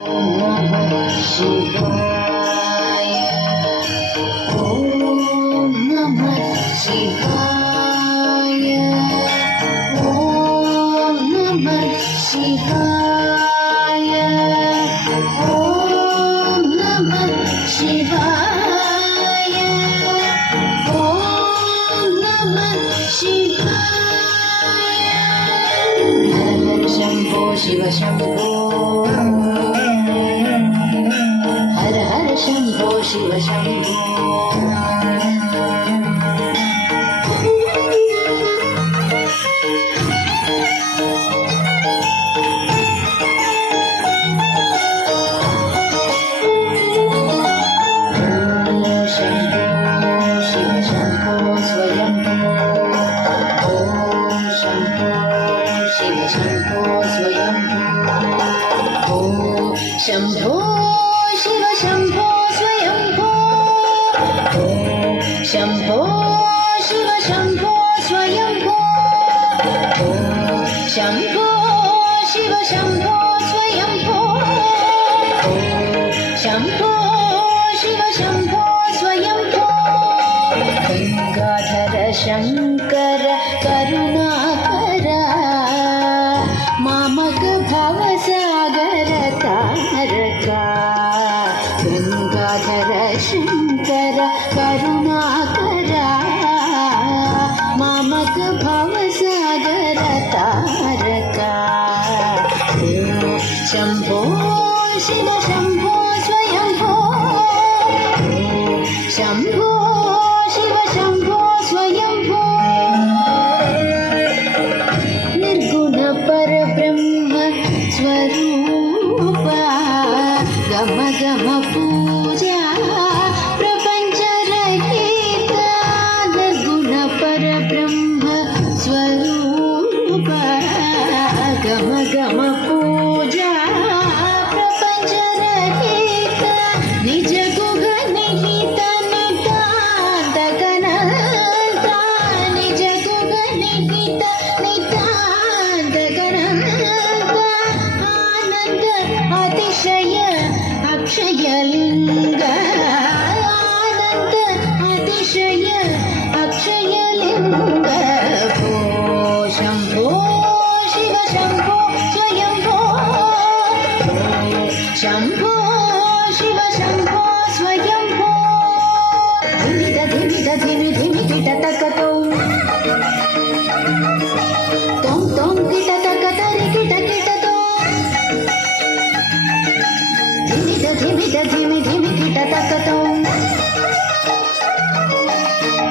नमः शिवाय। ॐ नमः शिवाय। ॐ नमः शिवाय। ॐ नमः शिवाय। ॐ नमः शिवाय। हर हर शम्भो शिव शम्भो। हर हर शम्भो शिव शम्भो। शम्भो शिव शम्भो स्वयंभो। शम्भो शिव शम्भो स्वयंभो। शम्भो शिव शम्भो स्वयंभो। शम्भो शिव शम्भो स्वयंभो। गंगाधर शंकर करुणाकर मामक भवसागर तारका। गंगाधर शंकर करुणाकर मामक भवसागर तारका। शंभो शिव शंभो स्वयंभो। शंभो शिव शंभो स्वयंभो। निर्गुण परब्रह्म स्वरूप गम गम पूजा प्रपंच रहित। निर्गुण परब्रह्म स्वरूप गम गम पूजा प्रपंच रहित। निज गुग निहित नितांत गणता। निज गुग निहित नितांत गणता। आनंद अतिशय अक्षय लिंग। आनंद अतिशय अक्षय लिंग। शंभो शिव शंभो स्वयंभो। शंभो शिव शंभो स्वयंभो। धिमिद धिमिद धिमि धिमि किट तकतो। तों तों किट तक तरि किट किटतो। धिमिद धिमिद धिमि धिमि किट तकतो।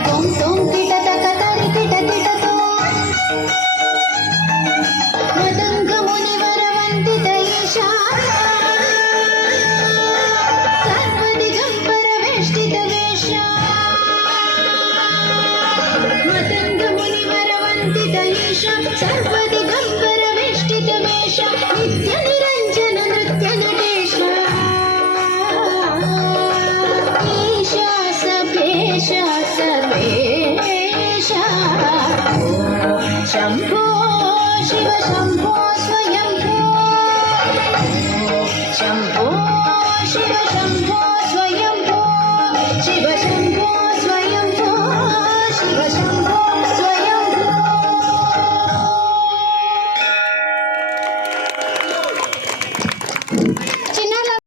तों तों किट तक तरि किट किटतो। मदङ्ग मुनिवर वन्दित ईशा। सर्वदिगम्बर वेष्टित वेषा। मदङ्ग मुनिवर वन्दित ईशा। सर्वदिगम्बर वेष्टित वेषा। नित्य निरञ्जन नृत्य नटेश। ईशा सभेश सर्वेश। शम्भो शिव शम्भो स्वयंभो। शम्भो